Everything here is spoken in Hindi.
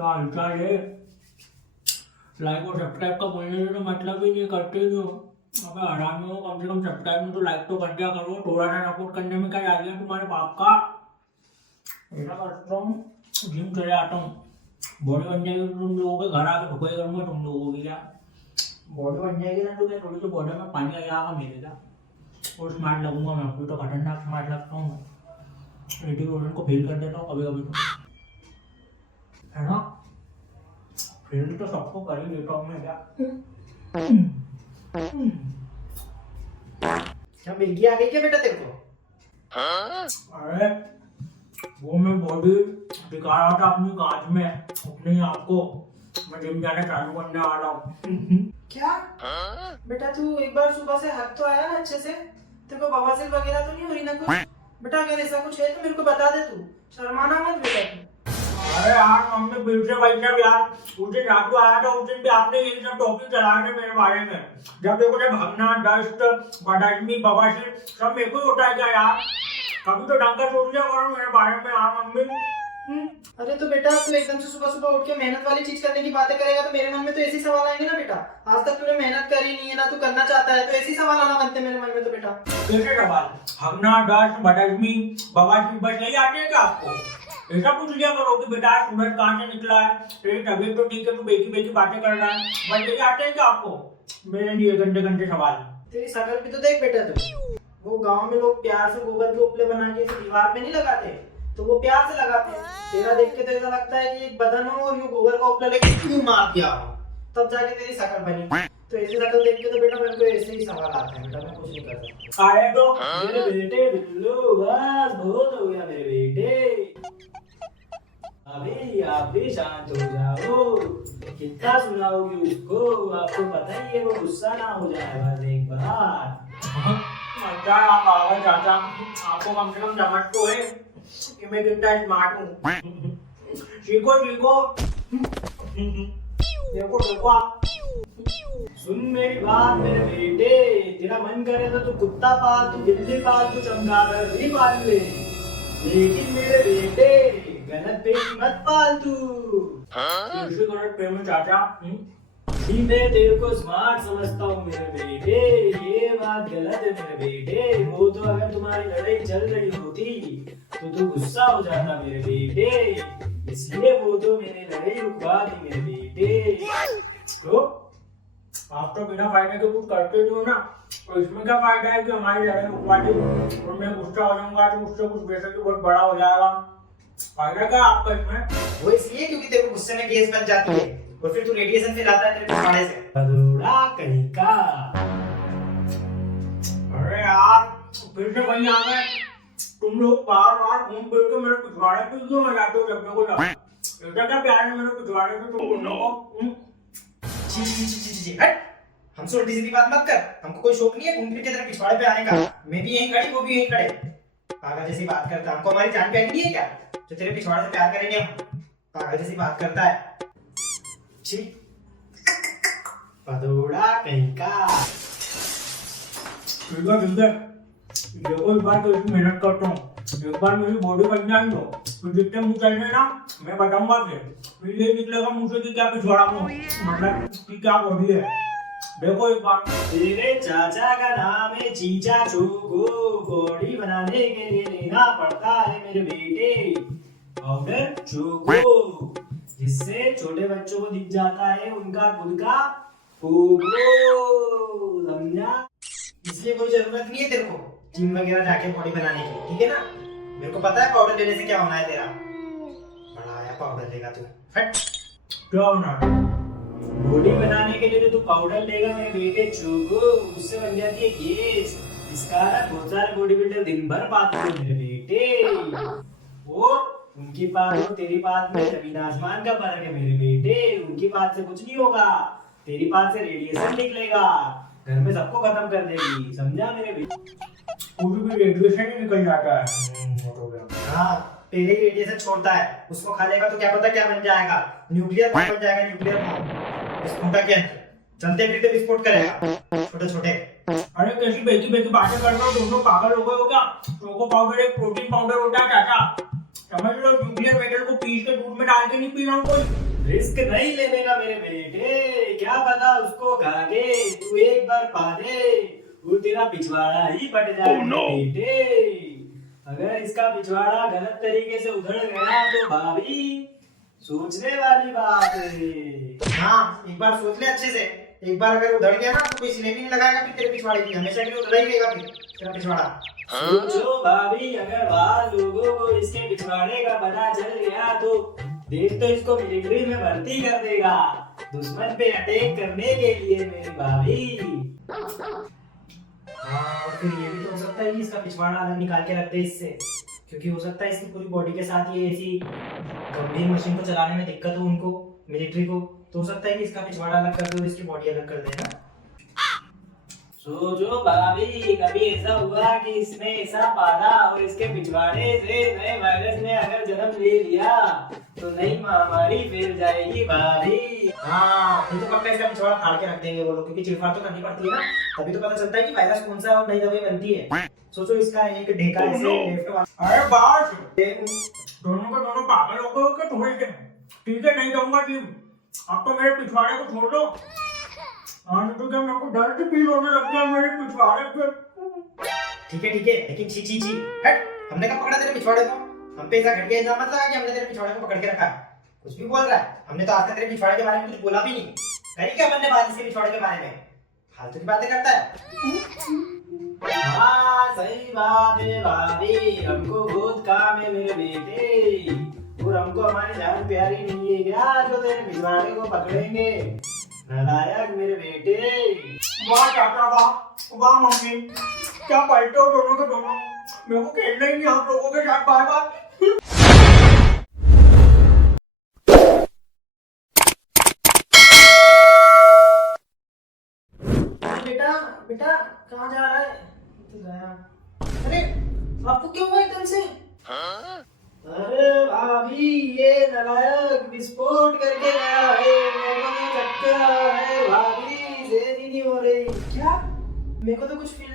क्या हालचाल है। लाइक और सब्सक्राइब का बोलने से तो मतलब ही नहीं, करते ही हो। अबे हरामी हो, कम से कम सब्सक्राइब में तो लाइक तो कर दिया करो। थोड़ा सा सपोर्ट करने में क्या जा रही है तुम्हारे बाप का। ऐसा करता हूँ, जिम चले आता हूँ, बॉडी बन जाएगी तो तुम लोगों के घर आके ठुकाई करूंगा तुम लोगों की। क्या बॉडी बन जाएगी ना तो क्या थोड़ी सी बॉडी में पानी आ जाएगा मेरे का, और स्मार्ट लगूंगा मैं। अभी तो खतरनाक स्मार्ट लगता हूँ मैं। 80% को फेल कर देता हूँ कभी कभी तो, है ना। फेल तो सबको कर ही लेता हूँ मैं। क्या मिर्गी आ गई क्या बेटा तेरे को? अरे वो मैं बॉडी दिखा रहा था अपनी कांच में अपने आप को। मैं जिम जाना चालू करने वाला हूँ। क्या बेटा तू एक बार सुबह से हक तो आया ना अच्छे से? तेरे को बवासीर वगैरह तो नहीं हो रही ना कुछ? बेटा अगर ऐसा कुछ है तो मेरे को बता दे, तू शर्माना मत बेटा तू। अरे यार मम्मी फिर से वही सब यार। उस दिन राजू आया था, उस दिन भी आपने यही सब टॉपिक चलाए थे मेरे बारे में। जब देखो जब भगना डस्ट बदामी बवासीर सब मेरे को ही होता है क्या यार। कभी तो ढंग का सोच लिया करो मेरे बारे में यार मम्मी। अरे तो बेटा तू एकदम से सुबह सुबह उठ के मेहनत वाली चीज करने की बातें करेगा तो मेरे मन में तो ऐसे सवाल आएंगे ना बेटा। आज तक तूने मेहनत करी नहीं है ना, तू करना चाहता है, तो ऐसे सवाल आना बनते मेरे मन में तो बेटा। कैसे सवाल? भगना डस्ट बदामी बवासीर बस यही आते हैं क्या आपको? ऐसा पूछ लिया करो कि बेटा सूरज कहाँ से निकला है, तेरी तबीयत तो ठीक है, तू बेकी बेकी बातें कर रहा है, बस यही आते हैं क्या आपको? मेरे लिए घंटे घंटे सवाल। तेरी शकल भी तो देख बेटा तू। वो गांव में लोग प्यार से गोबर के उपले बना के दीवार पे नहीं लगाते, तो वो प्यार से लगाते हैं। तेरा देख के तो ऐसा लगता है कि एक बदन हो और यूं गोबर का उपला लेके क्यों मार दिया हो, तब जाके तेरी शकल बनी। तो ऐसी शकल देख के तो बेटा मेरे को ऐसे ही सवाल आते हैं बेटा, मैं कुछ नहीं कर सकता। आए तो मेरे बेटे बिल्लू बस बहुत हो गया मेरे बेटे। अभी आप भी शांत हो जाओ, कितना सुनाओगे उसको? आपको पता ही है वो गुस्सा ना हो जाए बस एक बार। अच्छा आप आवाज चाचा, आपको कम से कम समझ तो है कि मैं कितना स्मार्ट हूँ। सीखो सीखो, देखो देखो आप। सुन मेरी बात मेरे बेटे, तेरा मन करे तो तू कुत्ता पाल, तू बिल्ली पाल, तू चमगादड़ भी पाल ले, लेकिन मेरे बेटे गलत पेट मत पाल तू। दूसरी गलत प्रेम चाचा। मैं तेरे को स्मार्ट समझता हूँ मेरे बेटे, ये बात गलत है मेरे बेटे। वो तो अगर तुम्हारी लड़ाई चल रही होती तो तू गुस्सा हो जाता मेरे बेटे, इसलिए वो तो मैंने लड़ाई रुकवा दी मेरे बेटे। तो आप तो बिना फायदे के कुछ करते नहीं हो ना, तो इसमें क्या फायदा है कि हमारी लड़ाई रुकवा दी और मैं गुस्सा हो जाऊंगा तो उससे कुछ वैसे भी बहुत बड़ा हो जाएगा। फायदा क्या आपका इसमें? वो इसलिए क्योंकि तेरे को गुस्से में गैस बन जाती है और फिर तू रेडिएशन फैलाता है तेरे पिछवाड़े से। बदरूड़ा कहीं का। अरे यार फिर से वहीं आ गए तुम लोग। बार बार घूम फिर के मेरे पिछवाड़े पे क्यों आ जाते हो जब मेरे को ऐसा क्या प्यार है मेरे पिछवाड़े से तुम? छी छी छी छी छी हट, हमसे उल्टी सीधी बात मत कर। हमको कोई शौक नहीं है घूम फिर के तेरे पिछवाड़े पे आने का। मैं भी यहीं खड़ी, वो भी यहीं खड़े, पागल जैसी बात करता है। हमको हमारी जान पहचान नहीं है क्या जो तेरे पिछवाड़े से प्यार करेंगे हम? पागल जैसी बात करता है। छी पदोड़ा कहीं का। ठीक है देखो इस बार तो इतनी मेहनत करता हूँ, एक बार मेरी बॉडी बन जाएगी तो जितने मुँह चल रहे ना मैं बताऊंगा फिर ये निकलेगा मुँह से कि क्या पिछवाड़ा हूँ, मतलब कि क्या बॉडी है। देखो एक बार। तेरे चाचा का नाम है चीचा चोको, बॉडी बनाने के लिए लेना पड़ता है मेरे बेटे पाउडर चोको, जिससे छोटे बच्चों को दिख जाता है उनका खुद का पोगो, समझा? इसलिए कोई जरूरत नहीं है तेरे को जिम वगैरह जाके बॉडी बनाने की, ठीक है ना? मेरे को पता है पाउडर लेने से क्या होना है तेरा। बड़ा आया पाउडर लेगा तू, हट। क्या होना है? बॉडी बनाने के लिए तो तू पाउडर लेगा मेरे बेटे चोको, उससे बन जाती है गैस। इस कारण बहुत सारे बॉडी बिल्डर दिन भर बात करते हैं मेरे बेटे, और उनकी बात और तेरी बात में जमीन आसमान का फर्क है मेरे बेटे। उनकी बात से कुछ नहीं होगा, तेरी बात से रेडिएशन निकलेगा, घर में सबको खत्म कर देगी, समझा मेरे बेटे? पूरी भी रेडिएशन ही निकल जाता है। हाँ पहले ही रेडिएशन छोड़ता है, उसको खा लेगा तो क्या पता क्या बन जाएगा, न्यूक्लियर बम बन जाएगा, न्यूक्लियर बम विस्फोटक के अंदर चलते फिरते विस्फोट करेगा छोटे छोटे। अरे कैसी बेकी बेकी बातें कर रहे हो, दोनों पागल हो गए हो क्या? चोको पाउडर एक प्रोटीन पाउडर होता है चाचा, समझ लो न्यूक्लियर मेटल को पीस के दूध में डाल के नहीं पीना कोई। रिस्क नहीं लेने का मेरे बेटे, क्या पता उसको खा के तू एक बार पा दे वो तेरा पिछवाड़ा ही पट जाए बेटे। अगर इसका पिछवाड़ा गलत तरीके से उधड़ गया तो भाभी सोचने वाली बात है। हाँ, एक बार सोच ले अच्छे से। एक बार अगर उधड़ गया ना तो कोई सिले भी नहीं लगाएगा फिर तेरे पिछवाड़े की, हमेशा के लिए उधड़ा ही रहेगा फिर तेरा पिछवाड़ा। सोचो भाभी, अगर बाहर लोगों को इसके पिछवाड़े का पता चल गया तो देश तो इसको मिलिट्री में भर्ती कर देगा, दुश्मन पे अटैक करने के लिए मेरी भाभी। हाँ, और फिर ये भी तो हो सकता है कि इसका पिछवाड़ा अलग निकाल के रख दे इससे, क्योंकि हो सकता है इसकी पूरी बॉडी के साथ ये ऐसी गंभीर मशीन को चलाने में दिक्कत हो उनको, मिलिट्री को, तो हो सकता है कि इसका पिछवाड़ा अलग कर दे और इसकी बॉडी अलग कर दे ना। सोचो भाभी, कभी ऐसा हुआ कि इसने ऐसा पाला और इसके पिछवाड़े से नए वायरस ने अगर जन्म ले लिया तो नई महामारी फैल जाएगी भाभी। हाँ, फिर तो पक्का इसका पिछवाड़ा फाड़ के रख देंगे वो लोग, क्योंकि चिड़फाड़ तो करनी पड़ती है ना, तभी तो पता चलता है कि वायरस कौन सा और नई दवाई बनती है। सोचो इसका एक ढेका ऐसे लेफ्ट वाला। अरे बात दोनों के दोनों पागल हो गए कि थोड़े से। ठीक है, नहीं दूंगा टीम, अब तो मेरे पिछवाड़े को छोड़ दो। हाँ, तो क्या मेरे को डर से फील होने लग गया मेरे पिछवाड़े पे। ठीक है, लेकिन छी छी छी हट, हमने कब पकड़ा तेरे पिछवाड़े को? हम पे ऐसा घटिया इल्जाम मत लगा कि हमने तेरे पिछवाड़े को पकड़ के रखा है। कुछ भी बोल रहा है, हमने तो आज तक तेरे पिछवाड़े के बारे में कुछ बोला भी नहीं। कहीं क्या हमने बात इसके पिछवाड़े के बारे में? फालतू की बातें करता है। हाँ सही बात है भाभी, हमको बहुत काम है मेरे बेटे, और हमको हमारी जान प्यारी नहीं है क्या जो तेरे पिछवाड़े को पकड़ेंगे? नालायक मेरे बेटे। वाह चाचा वाह, वाह मम्मी, क्या पलटे हो दोनों के दोनों। मेरे को खेलना ही नहीं आप लोगों के साथ, बाय बाय। बेटा बेटा कहाँ जा रहा है? तो गया। अरे आपको क्यों हुआ एकदम से? अरे भाभी, ये नालायक विस्फोट करके गया है, मेरे को तो चक्कर आ रहा है भाभी, देर ही नहीं हो रही। क्या? मेरे को तो कुछ फील